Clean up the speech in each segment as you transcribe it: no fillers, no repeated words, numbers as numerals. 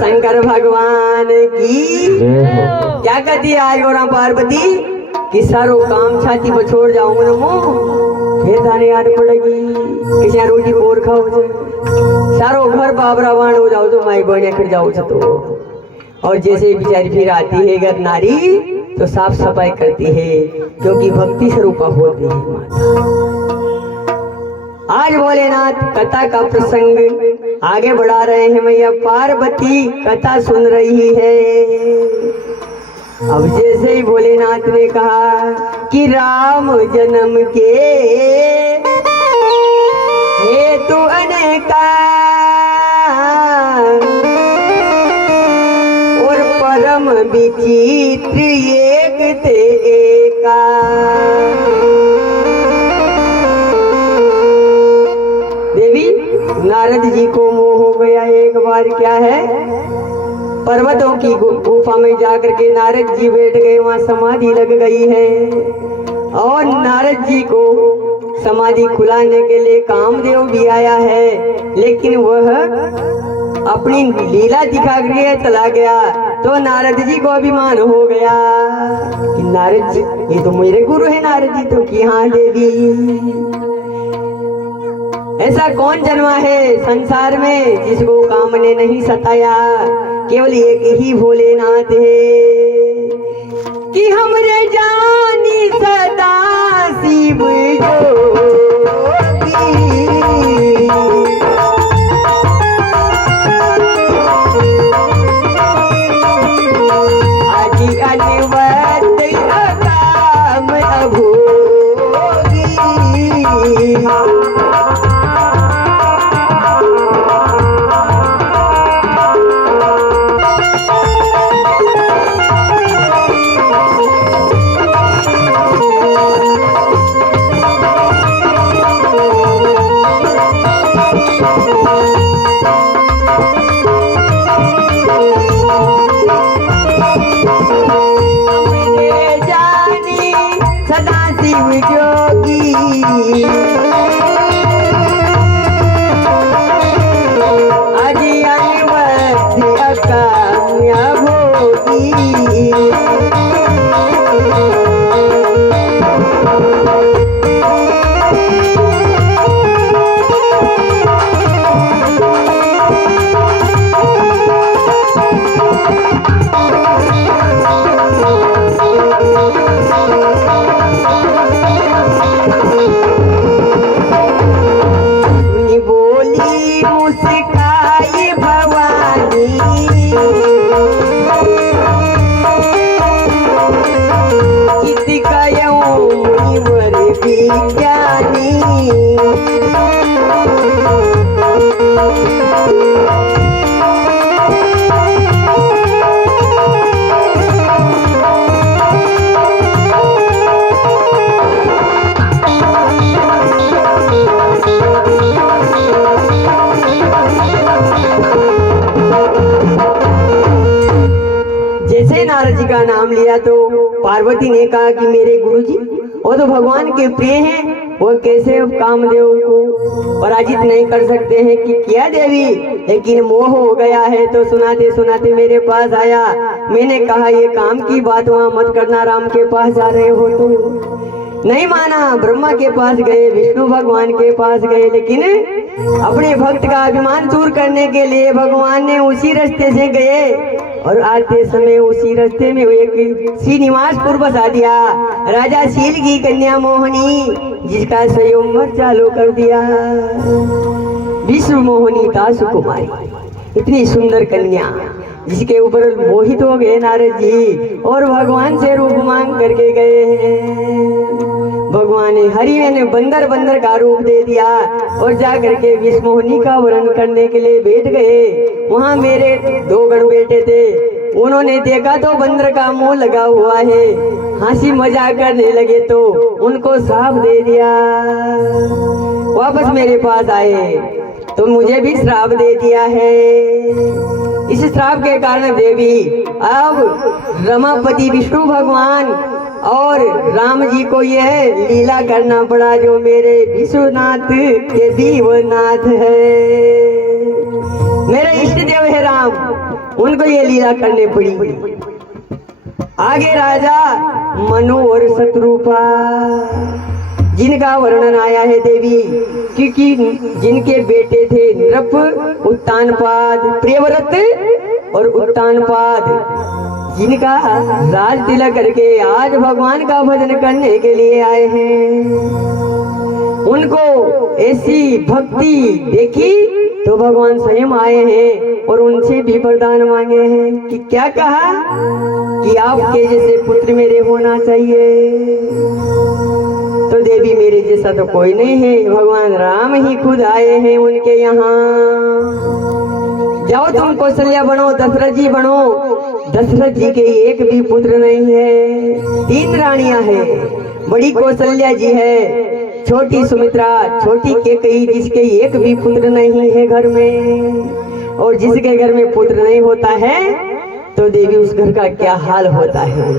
शंकर भगवान की। क्या कहती है आज गोरा पार्वती कि सारो काम छाती पर छोड़ जाऊंगा ना मो फिर थाने याद पड़ेगी कि यहाँ रोटी और खाओ सारो घर बाबरा बाण हो जाओ तो माई बहने खड़ जाओ तो। और जैसे बेचारी फिर आती है घर नारी तो साफ सफाई करती है क्योंकि भक्ति स्वरूपा होती है माता। आज भोलेनाथ कथा का प्रसंग आगे बढ़ा रहे हैं। मैया पार्वती कथा सुन रही है। अब जैसे ही भोलेनाथ ने कहा कि राम जन्म के हेतु अनेका और परम विचित्र एक ते एका। नारद जी को मोह हो गया एक बार। क्या है, पर्वतों की गुफा में जाकर के नारद जी बैठ गए, वहां समाधि लग गई है। और नारद जी को समाधि खुलाने के लिए कामदेव भी आया है, लेकिन वह अपनी लीला दिखा के चला गया। तो नारद जी को अभिमान हो गया कि नारद जी ये तो मेरे गुरु है। नारद जी तो कि हाँ देवी, ऐसा कौन जन्मा है संसार में जिसको काम ने नहीं सताया। केवल एक ही भोलेनाथ है कि हमरे जानी सदा शिव जोगी। आदि अनवरत अकाम अभोगी। नारद जी का नाम लिया तो पार्वती ने कहा कि मेरे गुरुजी वो तो भगवान के प्रिय हैं, वो कैसे कामदेव को पराजित नहीं कर सकते हैं कि क्या देवी। लेकिन मोह हो गया है तो सुनाते सुनाते मेरे पास आया। मैंने कहा ये काम की बात वहाँ मत करना, राम के पास जा रहे हो तो नहीं माना। ब्रह्मा के पास गए, विष्णु भगवान के पास गए, लेकिन अपने भक्त का अभिमान दूर करने के लिए भगवान ने उसी रास्ते से गए। और आते समय उसी रास्ते में एक श्रीनिवासपुर बसा दिया। राजा शील की कन्या मोहनी जिसका स्वयंवर चालू कर दिया। विश्व मोहनी दास कुमारी, इतनी सुंदर कन्या जिसके ऊपर मोहित हो गए नारद जी और भगवान से रूप मांग करके गए हैं। भगवान हरि ने बंदर बंदर का रूप दे दिया और जा करके विष्णुमोहिनी का वर्ण करने के लिए बैठ गए। वहाँ मेरे दो गण बैठे थे, उन्होंने देखा तो बंदर का मुंह लगा हुआ है, हंसी मजाक करने लगे तो उनको श्राप दे दिया। वापस मेरे पास आए तो मुझे भी श्राप दे दिया है। इस श्राप के कारण देवी अब रमापति विष्णु भगवान और राम जी को यह लीला करना पड़ा जो मेरे विश्वनाथ के दीवनाथ है। मेरे इष्ट देव है राम, उनको ये लीला करने पड़ी। आगे राजा मनु और शत्रुपा जिनका वर्णन आया है देवी, क्योंकि जिनके बेटे थे नृप, उत्तानपाद, प्रियव्रत और उत्तानपाद, जिनका राज तिलक करके आज भगवान का भजन करने के लिए आए हैं। उनको ऐसी भक्ति देखी तो भगवान स्वयं आए हैं और उनसे भी वरदान मांगे हैं कि क्या कहा कि आपके जैसे पुत्र मेरे होना चाहिए। तो देवी मेरे जैसा तो कोई नहीं है, भगवान राम ही खुद आए हैं उनके यहाँ। जाओ तुम कौशल्या बनो, दशरथ जी बनो। दशरथ जी के एक भी पुत्र नहीं है, 3 रानियां हैं। बड़ी कौशल्या जी है, छोटी सुमित्रा, छोटी कैकेयी, जिसके एक भी पुत्र नहीं है घर में। और जिसके घर में पुत्र नहीं होता है तो देवी उस घर का क्या हाल होता है।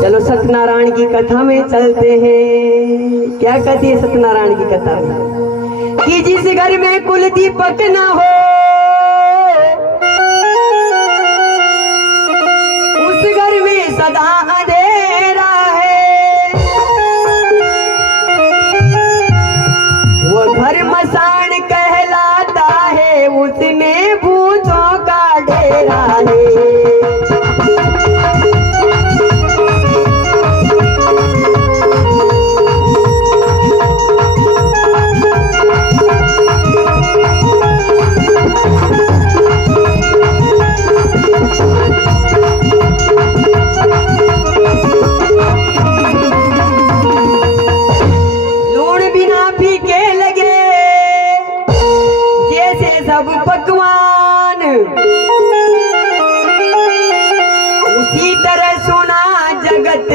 चलो सत्यनारायण की कथा में चलते हैं। क्या कहती है सत्यनारायण की कथा में कि जिस घर में कुल दीपक न हो उस घर में सदा अंधेरा है। वो घर मसान कहलाता है, उसमें भूतों का डेरा है। सब पकवान उसी तरह सुना जगत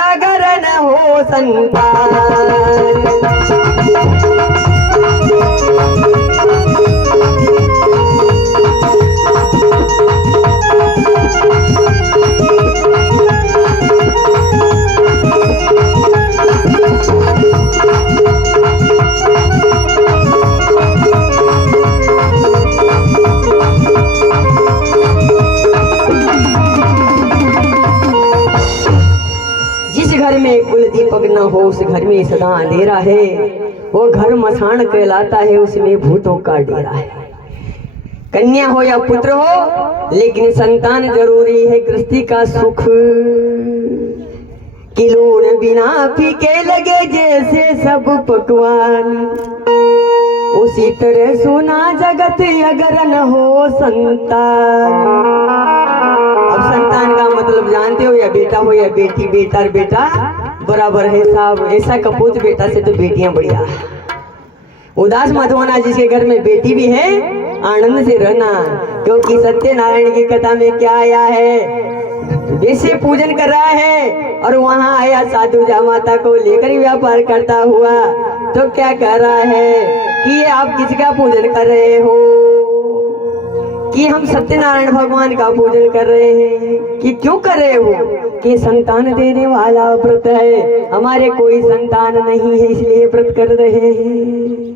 अगर न हो संतान। घर में कुल दीपक न हो उस घर में सदा अंधेरा है। वो घर मसान कहलाता है, उसमें भूतों का डेरा है। कन्या हो या पुत्र हो, लेकिन संतान जरूरी है गृहस्थी का सुख। किलोन बिना फीके लगे जैसे सब पकवान, उसी तरह सोना जगत अगर न हो संतान। अब संतान का मतलब जानते हो, या बेटा हो या बेटी, बेटा और बेटा बराबर है साहब। ऐसा कपूत बेटा से तो बेटियां बढ़िया। उदास मत होना, जिसके घर में बेटी भी है आनंद से रहना, क्योंकि सत्यनारायण की कथा में क्या आया है, जैसे पूजन कर रहा है और वहां आया साधु जामाता को लेकर व्यापार करता हुआ, तो क्या कह रहा है कि ये आप किसका पूजन कर रहे हो, कि हम सत्यनारायण भगवान का पूजन कर रहे हैं। कि क्यों कर रहे हो, कि संतान देने वाला व्रत है, हमारे कोई संतान नहीं है इसलिए व्रत कर रहे हैं।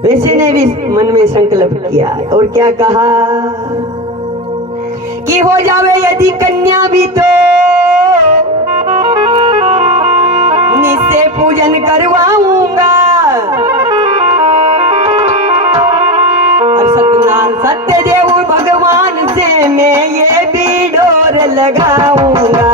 वैसे ने भी मन में संकल्प किया और क्या कहा कि हो जावे यदि कन्या भी तो निश्चय पूजन करवाऊंगा। और सत्यनारायण सत्यदेव भगवान से मैं ये भी डोर लगाऊंगा।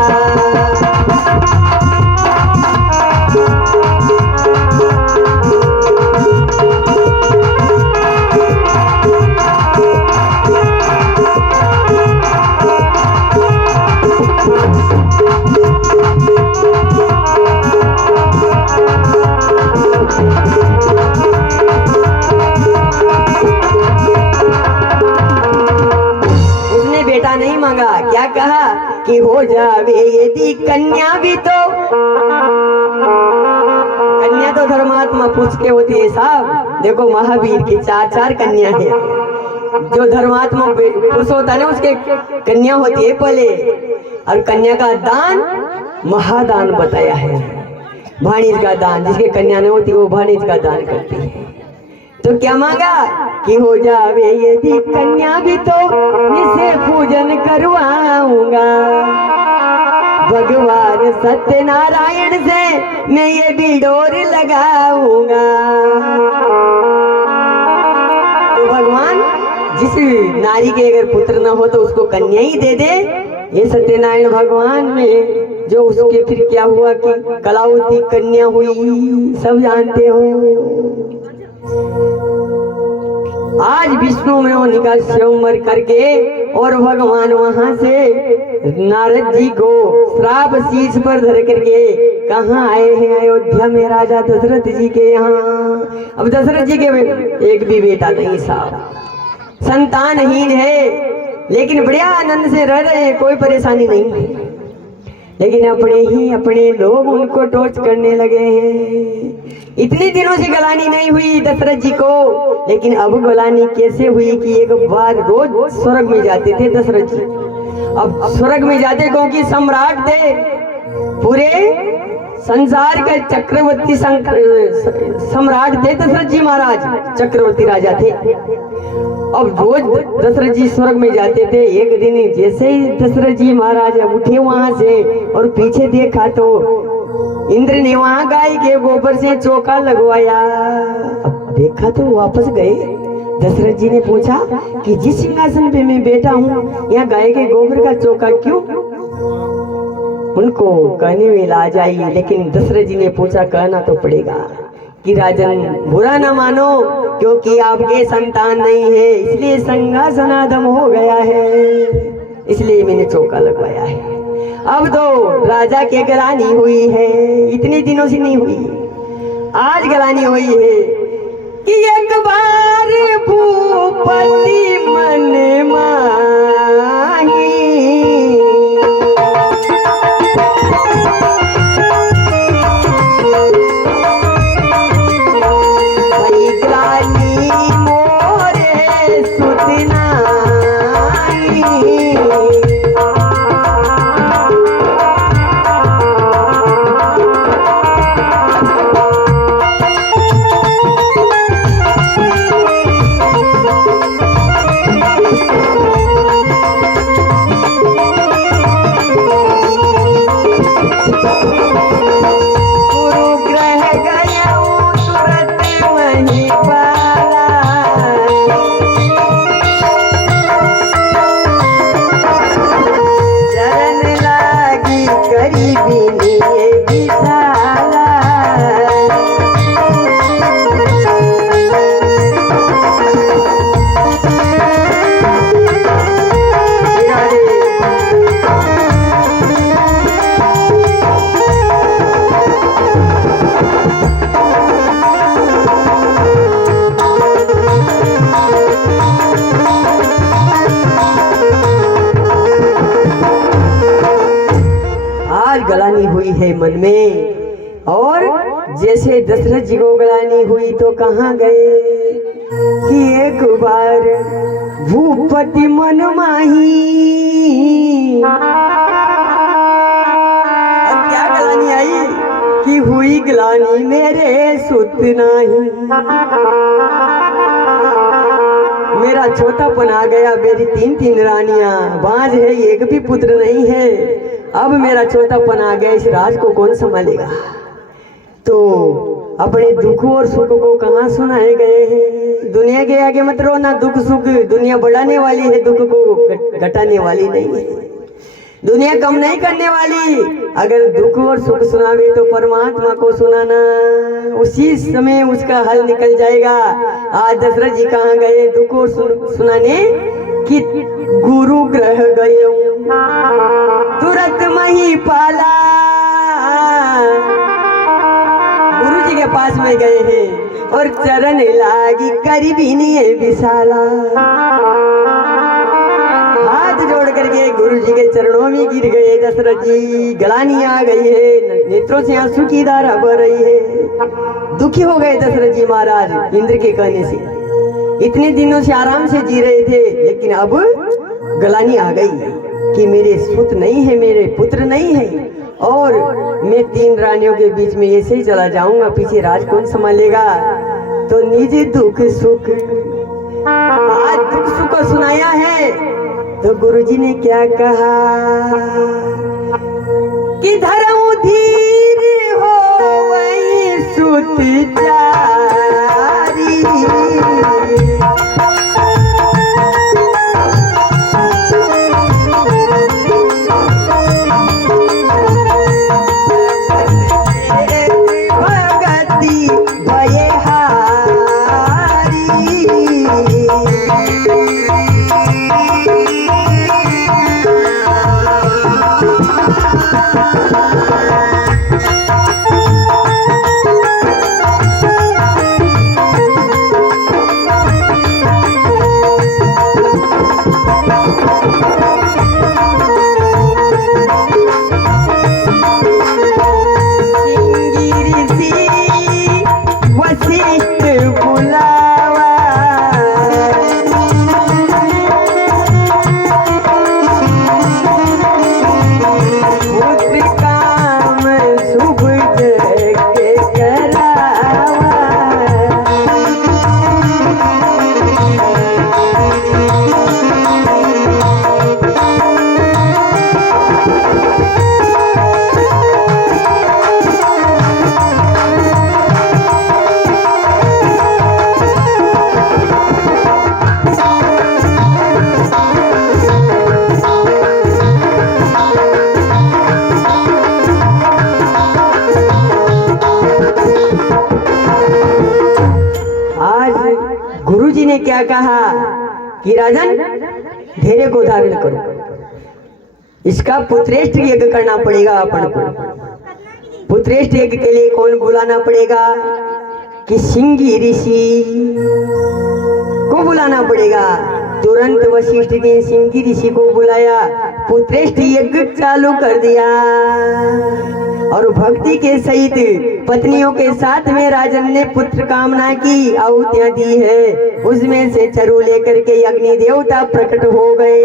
नहीं मांगा, क्या कहा कि हो जावे यदि कन्या भी तो। कन्या तो धर्मात्मा पूछ के होती है साहब। देखो महावीर की 4 कन्या है। जो धर्मात्मा पुरुष होता है ना, उसके कन्या होती है पहले, और कन्या का दान महादान बताया है। भाणीज का दान, जिसके कन्या नहीं होती वो भाणीज का दान करती है। तो क्या मांगा कि हो जावे यदि कन्या भी तो निसे पूजन सत्यनारायण से मैं ये भी डोर लगाऊंगा। तो भगवान जिस नारी के अगर पुत्र न हो तो उसको कन्या ही दे दे। ये सत्यनारायण भगवान ने जो उसके फिर क्या हुआ कि कलावती कन्या हुई, सब जानते हो। आज विष्णु में उनका स्वयंवर करके और भगवान वहां से नारद जी को श्राप शीश पर धर करके कहाँ आए हैं? अयोध्या में राजा दशरथ जी के यहाँ। अब दशरथ जी के एक भी बेटा नहीं, साहब संतानहीन है, लेकिन बढ़िया आनंद से रह रहे हैं, कोई परेशानी नहीं है। लेकिन अपने लोग उनको टॉर्च करने लगे हैं। इतने दिनों से गलानी नहीं हुई दशरथ जी को, लेकिन अब गलानी कैसे हुई कि एक बार रोज स्वर्ग में जाते थे दशरथ जी। अब स्वर्ग में जाते क्योंकि सम्राट थे, पूरे संसार के चक्रवर्ती सम्राट थे दशरथ जी महाराज, चक्रवर्ती राजा थे। अब रोज दशरथ जी स्वर्ग में जाते थे। एक दिन जैसे ही दशरथ जी महाराज उठे वहां से और पीछे देखा तो इंद्र ने वहां गाय के गोबर से चौका लगवाया। अब देखा तो वापस गए। दशरथ जी ने पूछा कि जिस सिंहासन पे मैं बैठा हूँ यहाँ गाय के गोबर का चौका क्यों? उनको कहने में लाज आई, लेकिन दशरथ जी ने पूछा कहना तो पड़ेगा कि राजन बुरा न मानो, क्योंकि आपके संतान नहीं है, इसलिए सिंहासनाधम हो गया है, इसलिए मैंने चौका लगवाया है। अब तो राजा के गलानी हुई है, इतने दिनों से नहीं हुई, आज गलानी हुई है कि एक बार भूपति मन माही गलानी हुई है मन में। और जैसे दशरथ जी को गलानी हुई तो कहाँ गए कि एक बार भूपति मन माही। अब क्या गलानी आई कि हुई गलानी मेरे सुत नहीं, मेरा छोटापन आ गया, मेरी तीन रानियां, बांझ है, एक भी पुत्र नहीं है, अब मेरा छोटापन आ गया, इस राज को कौन संभालेगा? तो अपने दुख और सुख को कहाँ सुनाए गए हैं? दुनिया के आगे मत रो ना, दुख सुख दुनिया बढ़ाने वाली है, दुख को घटाने वाली नहीं है, दुनिया कम नहीं करने वाली। अगर दुख और सुख सुनावे तो परमात्मा को सुनाना, उसी समय उसका हल निकल जाएगा। आज दशरथ जी कहाँ गए दुख और सुनाने कि गुरु ग्रह गए तुरंत मही पाला, गुरु जी के पास में गए हैं और चरण लागी करीबी नहीं विशाला, हाथ जोड़ करके गुरु जी के चरणों में गिर गए दशरथ जी। गलानी आ गई है, नेत्रों से आंसू की धारा बह रही है, दुखी हो गए दशरथ जी महाराज इंद्र के कहने से। इतने दिनों से आराम से जी रहे थे, लेकिन अब गलानी आ गई कि मेरे सुत नहीं है, मेरे पुत्र नहीं है, और मैं 3 रानियों के बीच में ऐसे ही चला जाऊंगा, पीछे राज कौन संभालेगा? तो निजी दुख सुख, आज दुख सुख को सुनाया है तो गुरुजी ने क्या कहा कि धर्म भगति भये गुरुजी ने क्या कहा कि राजन धैर्य को धारण करो, इसका पुत्रेष्ठ यज्ञ करना पड़ेगा अपन को। पुत्रेष्ठ यज्ञ के लिए कौन बुलाना पड़ेगा कि सिंगी ऋषि को बुलाना पड़ेगा। तुरंत वशिष्ठ ने सिंगी ऋषि को बुलाया, पुत्रेष्ठ यज्ञ चालू कर दिया और भक्ति के सहित पत्नियों के साथ में राजन ने पुत्र कामना की, आहुतियां दी है। उसमें से चरु लेकर के अग्नि देवता प्रकट हो गए।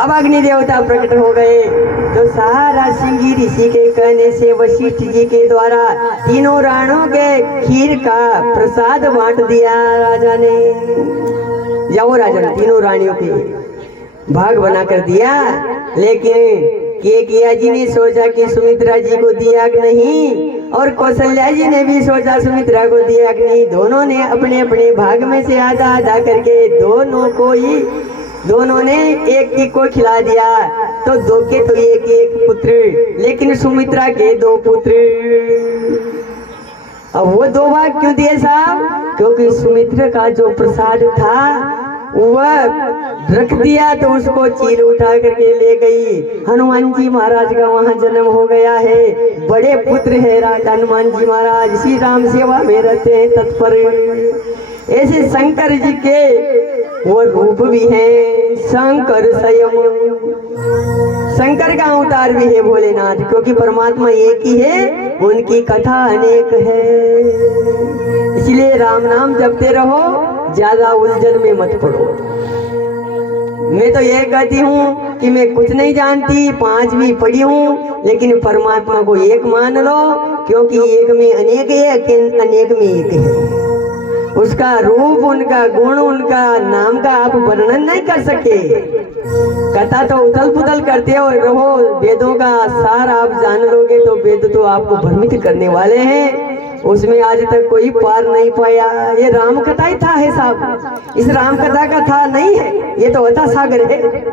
अब अग्नि देवता प्रकट हो गए तो सारा सिंगी ऋषि के कहने से वशिष्ठ जी के द्वारा तीनों राणों के खीर का प्रसाद बांट दिया राजा ने। जाओ राजन, तीनों रानियों के भाग बना कर दिया। लेकिन केकैया जी ने सोचा कि सुमित्रा जी को दिया कि नहीं, और कौशल्या जी ने भी सोचा सुमित्रा को दिया कि नहीं। दोनों ने अपने अपने भाग में से आधा आधा करके दोनों ने एक को खिला दिया। तो दो के तो एक पुत्र, लेकिन सुमित्रा के दो पुत्र। अब वो दो भाग क्यों दिए साहब? क्योंकि सुमित्रा का जो प्रसाद था वह रख दिया तो उसको चील उठा करके ले गई। हनुमान जी महाराज का वहां जन्म हो गया है, बड़े पुत्र है राजा हनुमान जी महाराज, श्री राम सेवा में रहते हैं तत्पर। ऐसे शंकर जी के वो रूप भी है, शंकर स्वयं शंकर का अवतार भी है भोलेनाथ, क्योंकि परमात्मा एक ही है, उनकी कथा अनेक है। इसलिए राम नाम जपते रहो, ज्यादा उलझन में मत पड़ो। मैं तो ये कहती हूँ कि मैं कुछ नहीं जानती, 5वीं पढ़ी हूँ, लेकिन परमात्मा को एक मान लो, क्योंकि एक में अनेक है, अनेक में एक है। उसका रूप, उनका गुण, उनका नाम का आप वर्णन नहीं कर सकते। कथा तो उथल पुथल करते हो रहो, वेदों का सार आप जान लोगे तो वेद तो आपको भ्रमित करने वाले हैं। उसमें आज तक कोई पार नहीं पाया। ये राम कथा ही था है साहब, इस राम कथा का था नहीं है, ये तो अथा सागर है।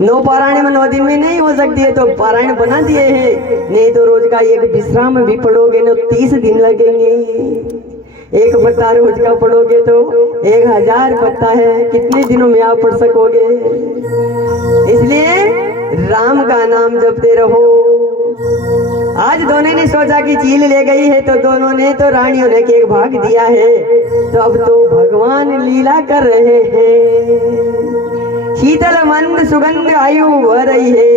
9 पारायण में 9 दिन में नहीं हो सकती है, तो पारायण बना दिए हैं। नहीं तो रोज का एक विश्राम भी पढ़ोगे ना 30 दिन लगेंगे। एक पत्ता रोज का पढ़ोगे तो 1000 पत्ता है, कितने दिनों में आप पढ़ सकोगे? इसलिए राम का नाम जपते रहो। आज दोनों ने सोचा कि चील ले गई है, तो दोनों ने तो रानियों ने एक भाग दिया है, तो अब तो भगवान लीला कर रहे हैं। शीतल मंद सुगंध आयु बह रही है,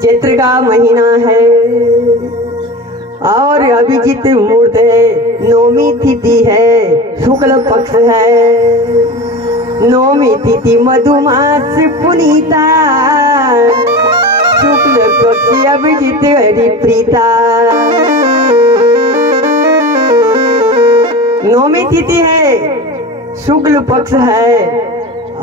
चैत्र का महीना है और अभिजीत मुहूर्त है, नौमी तिथि है, शुक्ल पक्ष है। नौमी तिथि मधुमास पुनीता, शुक्ल पक्ष अभिजीत हरि प्रीता। नौमी तिथि है, शुक्ल पक्ष है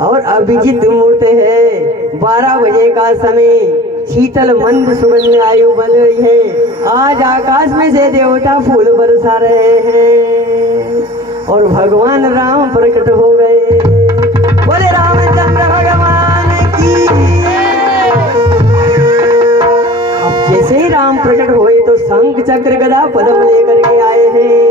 और अभिजीत मुहूर्त है, 12 बजे का समय। शीतल मंद सुगंध आयु बन रही है। आज आकाश में से देवता फूल बरसा रहे हैं और भगवान राम प्रकट हो गए। बोले रामचंद्र भगवान की। अब जैसे ही राम प्रकट हुए तो शंख चक्र गदा पद्म लेकर के आए हैं।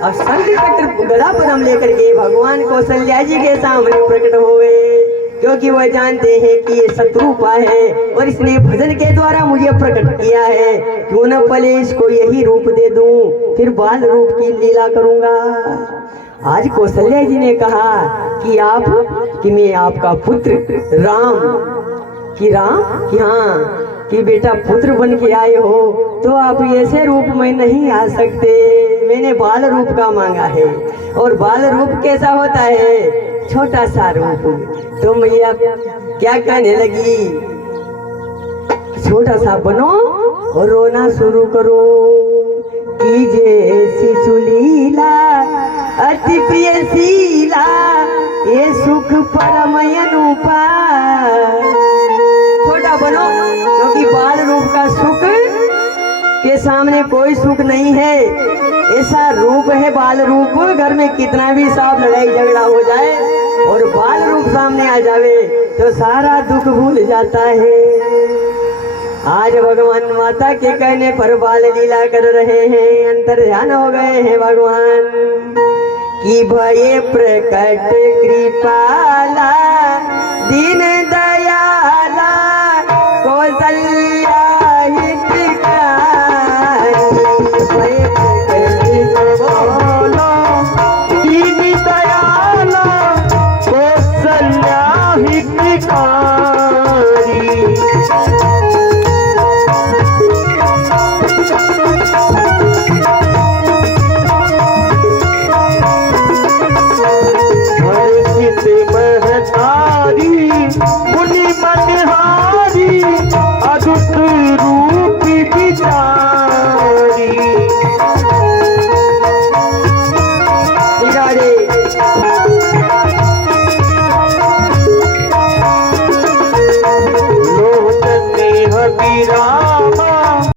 अब शंख चक्र गदा पद्म लेकर के भगवान कौशल्या जी के सामने प्रकट हो गए, क्योंकि वह जानते हैं कि ये शत्रुपा है और इसने भजन के द्वारा मुझे प्रकट किया है। क्यों न पहले इसको यही रूप दे दूं, फिर बाल रूप की लीला करूंगा। आज कौशल्या जी ने कहा कि मैं आपका पुत्र राम कि हाँ कि बेटा पुत्र बन के आए हो तो आप ऐसे रूप में नहीं आ सकते। मैंने बाल रूप का मांगा है और बाल रूप कैसा होता है? छोटा सा रूप। तो मैया क्या कहने लगी? छोटा सा बनो और रोना शुरू करो। कीजे शिशु लीला अति प्रिय शीला, ये सुख परम अनुपा। छोटा बनो, क्योंकि बाल रूप का सुख के सामने कोई सुख नहीं है। ऐसा रूप है बाल रूप, घर में कितना भी साफ लड़ाई झगड़ा हो जाए और बाल रूप सामने आ जावे तो सारा दुख भूल जाता है। आज भगवान माता के कहने पर बाल लीला कर रहे हैं, अंतर ध्यान हो गए हैं भगवान कि भये प्रकट कृपाला दीन